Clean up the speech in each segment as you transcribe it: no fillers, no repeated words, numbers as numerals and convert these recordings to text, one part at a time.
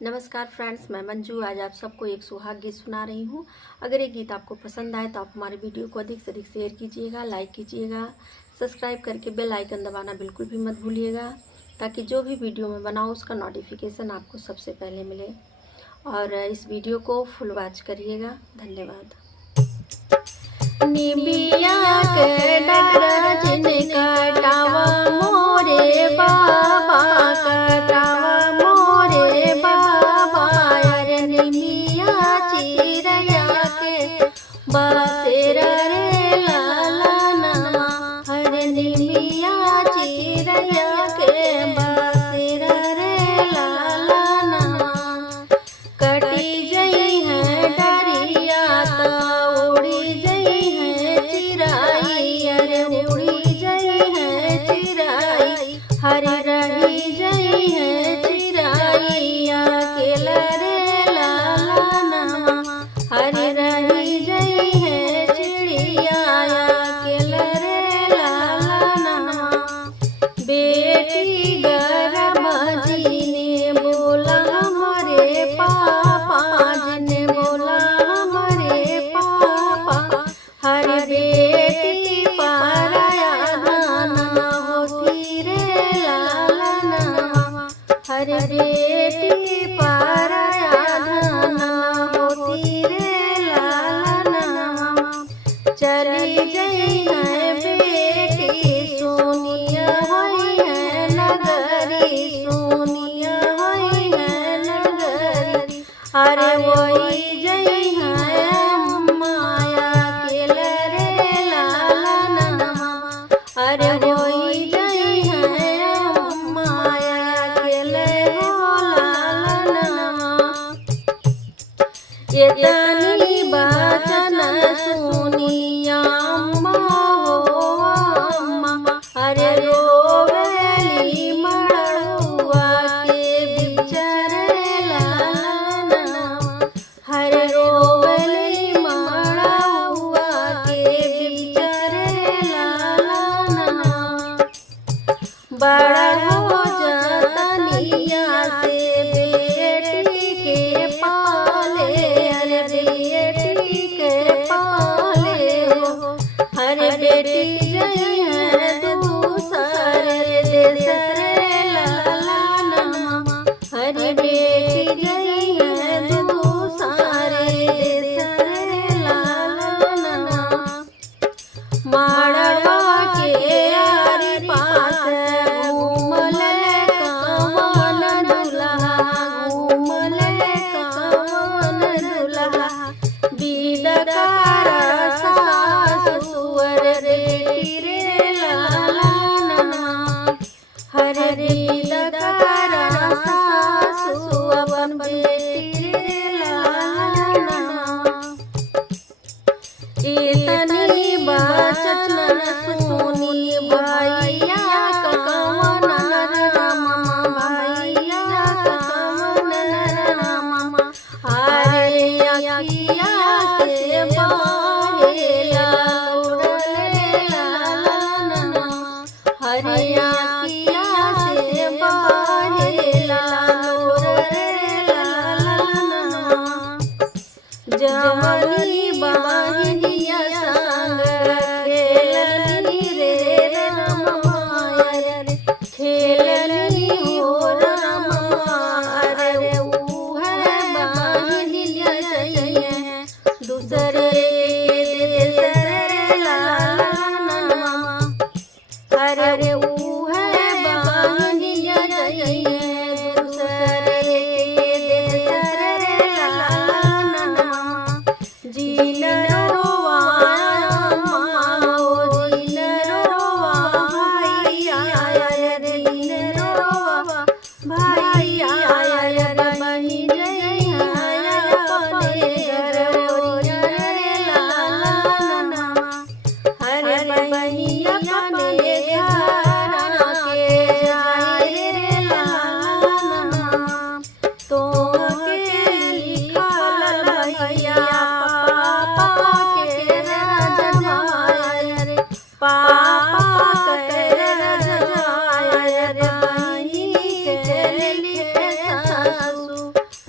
नमस्कार फ्रेंड्स, मैं मंजू। आज आप सबको एक सुहाग गीत सुना रही हूँ। अगर ये गीत आपको पसंद आए तो आप हमारे वीडियो को अधिक से अधिक शेयर कीजिएगा, लाइक कीजिएगा, सब्सक्राइब करके बेल आइकन दबाना बिल्कुल भी मत भूलिएगा, ताकि जो भी वीडियो मैं बनाऊँ उसका नोटिफिकेशन आपको सबसे पहले मिले। और इस वीडियो को फुल वॉच करिएगा। धन्यवाद। निबिया के डर जिनका टावा मोरे बाबा कटावा मोरे बाबा, अरे निमिया चिरैया के बसेर रे लाला नमा, अरे निमिया चिरैया के बसेर रे लाला नमा। कटी जई है डरिया तो उड़ी जई है चिराई, अरे उड़ी जई है चिराई, हरी रही जई है चिराई, अकेला रे लाला नमा, हरी रही जई है चिड़िया, अकेला रे लाला नमा। बेटी गर्भ जी ने बोला हमारे पापा, जिने बोला हमारे पापा, हर बेटी पाराया दाना होती रे लाला नमा, हर बेटी पाराया दाना होती रे लाला नमा। चली गई है बेटी सोनिया होई है नगरी, सोनिया होई है नगरी, अरे वही जई है माया के रे लाला नमा, अरे वही जई है माया के हो लाला नमा। ये तनी बचन सुनिया अम्मा हो अम्मा, अरे रोवेली मड़ुआ के बिचरे लाला नमा, हरे रोवेली मड़ुआ के बिचरे लाला नमा। बड़ा हो जतनिया से बेटी के पाले, अरे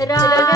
राधे।